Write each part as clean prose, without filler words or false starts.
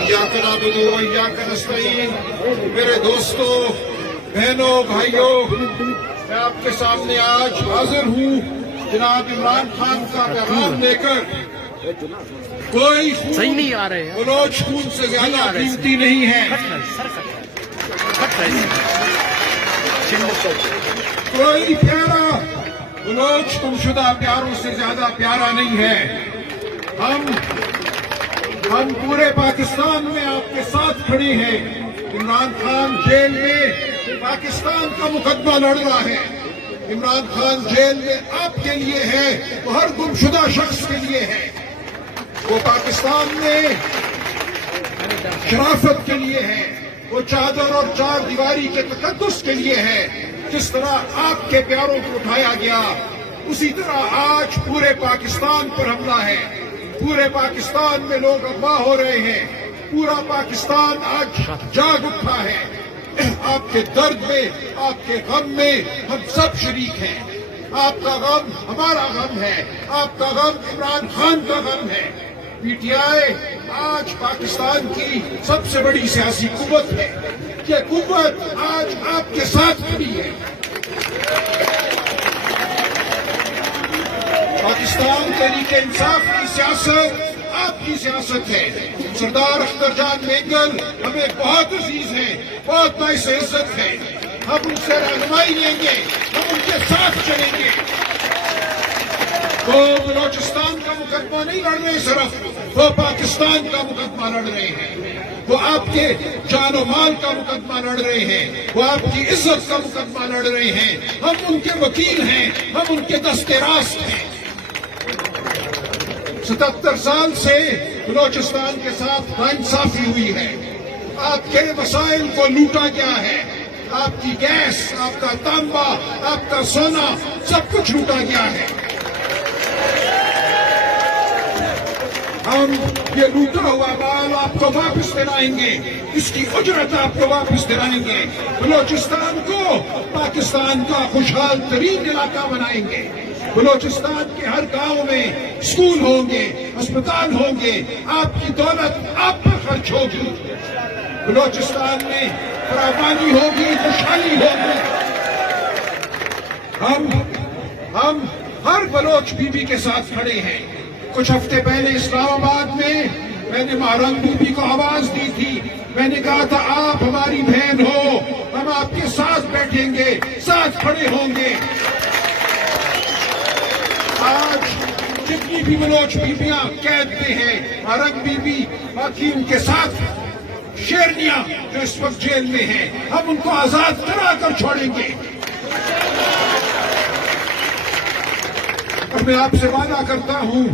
इय्याक नअबुदु व इय्याक नस्तईन। मेरे दोस्तों, बहनों, भाइयों, मैं आपके सामने आज हाजिर हूँ जनाब इमरान खान का पैगाम लेकर। कोई सही नहीं आ रहे हैं, बलोच खून से ज्यादा कीमती नहीं है। कोई प्यारा बलोच गुमशुदा प्यारों से ज्यादा प्यारा नहीं है। हम पूरे पाकिस्तान में आपके साथ खड़े हैं। इमरान खान जेल में पाकिस्तान का मुकदमा लड़ रहा है। इमरान खान जेल में आपके लिए है, वो हर गुमशुदा शख्स के लिए है। वो पाकिस्तान में शराफत के लिए है, वो चादर और चार दीवारी के तकद्दुस के लिए है। जिस तरह आपके प्यारों को उठाया गया, उसी तरह आज पूरे पाकिस्तान पर हमला है। पूरे पाकिस्तान में लोग अगवा हो रहे हैं। पूरा पाकिस्तान आज जाग उठा है। आपके दर्द में, आपके गम में हम सब शरीक हैं। आपका गम हमारा गम है, आपका गम इमरान खान का गम है। पीटीआई आज पाकिस्तान की सबसे बड़ी सियासी कुव्वत है। ये कुव्वत आज आपके साथ खड़ी है। पाकिस्तान तहरीक इंसाफ की सियासत आपकी सियासत है। सरदार अख्तर जान मेंगल हमें बहुत अजीज हैं, बहुत बाइसे इज्जत है। हम उनसे रहनुमाई लेंगे, हम उनके साथ चलेंगे। वो बलोचिस्तान का मुकदमा नहीं लड़ रहे सिर्फ, वो पाकिस्तान का मुकदमा लड़ रहे हैं। वो आपके जान और माल का मुकदमा लड़ रहे हैं, वो आपकी इज्जत का मुकदमा लड़ रहे हैं। हम उनके वकील हैं, हम उनके दस्ते रास्त हैं। 77 साल से बलोचिस्तान के साथ नाइंसाफी हुई है। आपके वसाइल को लूटा गया है। आपकी गैस, आपका तांबा, आपका सोना, सब कुछ लूटा गया है। हम ये लूटा हुआ माल आपको वापस दिलाएंगे, इसकी उजरत आपको वापस दिलाएंगे। बलोचिस्तान को पाकिस्तान का खुशहाल तरीन इलाका बनाएंगे। बलोचिस्तान के हर गांव में स्कूल होंगे, अस्पताल होंगे। आपकी दौलत आप पर खर्च होगी। बलोचिस्तान में फरावानी होगी, खुशहाली होगी। हम हर बलोच बीबी के साथ खड़े हैं। कुछ हफ्ते पहले इस्लामाबाद में मैंने महारंग बीबी को आवाज दी थी। मैंने कहा था आप हमारी बहन हो, हम आपके साथ बैठेंगे, साथ खड़े होंगे। आज जितनी भी बलोच बीबियां कैद में हैं, महारंग बीबी, बाकी उनके साथ शेरनियां जो इस वक्त जेल में हैं, हम उनको आजाद करा कर छोड़ेंगे। और मैं आपसे वादा करता हूं,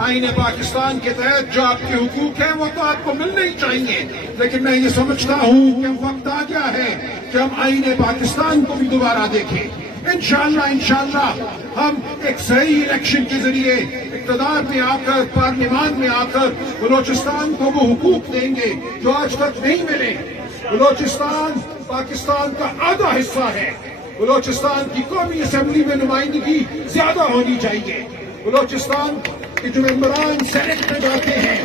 आईने पाकिस्तान के तहत जो आपके हुकूक हैं वो तो आपको मिलने ही चाहिए, लेकिन मैं ये समझता हूं कि वक्त आ गया है कि हम आईने पाकिस्तान को भी दोबारा देखें। इंशाअल्लाह हम एक सही इलेक्शन के जरिए इक़्तिदार में आकर, पार्लियामान में आकर बलोचिस्तान को वो हुकूक देंगे जो आज तक नहीं मिले। बलोचिस्तान पाकिस्तान का आधा हिस्सा है। बलोचिस्तान की कौमी असेंबली में नुमाइंदगी ज्यादा होनी चाहिए। बलोचिस्तान के जो मेंबरान सेनेट में जाते हैं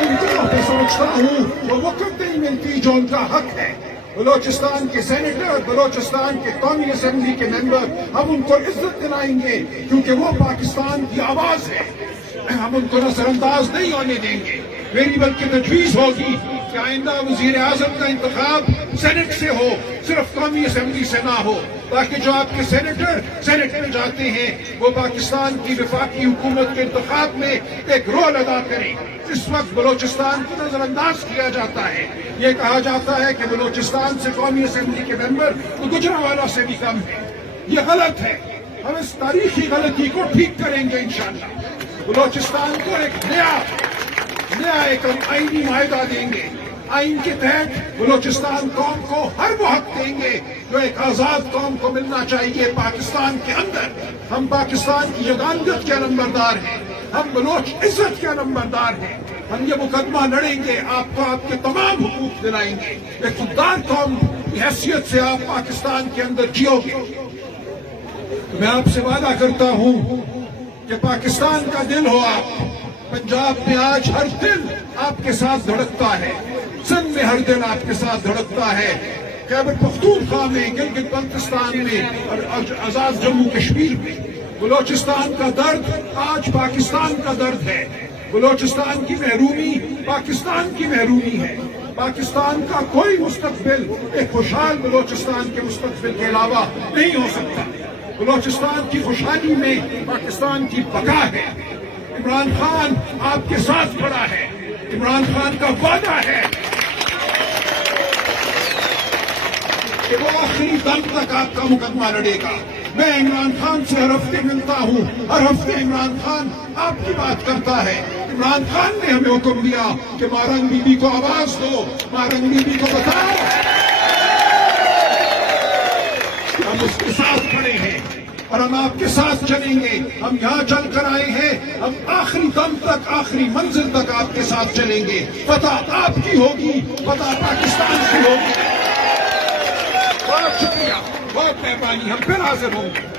उनको मैं समझता हूँ वो वक़्त नहीं मिलती जो उनका हक है। बलोचिस्तान के सेनेटर, बलोचिस्तान के कौमी असेंबली के मेंबर, हम उनको इज्जत दिलाएंगे क्योंकि वो पाकिस्तान की आवाज है। हम उनको नजरअंदाज नहीं होने देंगे। मेरी बल्कि तजवीज होगी कि आइंदा वजीर आजम का इंतखाब सेनेट से हो, सिर्फ कौमी असेंबली से ना हो, ताकि जो आपके सेनेटर सेनेट में जाते हैं वो पाकिस्तान की वफाकी हुकूमत के इंतखाब में एक रोल अदा करें। इस वक्त बलोचिस्तान को नजरअंदाज किया जाता है। ये कहा जाता है कि बलोचिस्तान से कौमी असेंबली के मेंबर तो गुजरांवाला से भी कम है। ये गलत है। हम इस तारीखी गलती को ठीक करेंगे इंशाअल्लाह। बलोचिस्तान को एक नया एक आईनी मायदा देंगे। आइन के तहत बलोचिस्तान कौम को हर वो हक देंगे जो एक आजाद कौम को मिलना चाहिए पाकिस्तान के अंदर। हम पाकिस्तान की यगानियत के नंबरदार हैं, हम बलोच इज्जत के नंबरदार हैं। हम ये मुकदमा लड़ेंगे, आपको आपके तमाम हुकूक दिलाएंगे। एक खुददार कौम की हैसियत से आप पाकिस्तान के अंदर जियोगे। तो मैं आपसे वादा करता हूं कि पाकिस्तान का दिल हो आप, पंजाब में आज हर दिल आपके साथ धड़कता है, सिंध में हर दिल आपके साथ धड़कता है, खैबर पख्तूनख्वा में, गिलगित बल्तिस्तान में और आजाद जम्मू कश्मीर में। बलोचिस्तान का दर्द आज पाकिस्तान का दर्द है। बलोचिस्तान की महरूमी पाकिस्तान की महरूमी है। पाकिस्तान का कोई मुस्तकबिल एक खुशहाल बलोचिस्तान के मुस्तकबिल के अलावा नहीं हो सकता। बलोचिस्तान की खुशहाली में पाकिस्तान की बका है। इमरान खान आपके साथ खड़ा है। इमरान खान का वादा है कि वो आखिरी दम तक आपका मुकदमा लड़ेगा। मैं इमरान खान से हर हफ्ते मिलता हूँ, हर हफ्ते इमरान खान आपकी बात करता है। इमरान खान ने हमें हुक्म दिया कि मारंग बीबी को आवाज दो, मारंग बीबी को बताओ कि हम उसके साथ खड़े हैं और हम आपके साथ चलेंगे। हम यहाँ चल कर आए हैं, हम आखिरी दम तक, आखिरी मंजिल तक आपके साथ चलेंगे। फतह आपकी होगी, फतह पाकिस्तान की होगी। बहुत शुक्रिया, बहुत मेहरबानी, हम फिर हाजिर होंगे।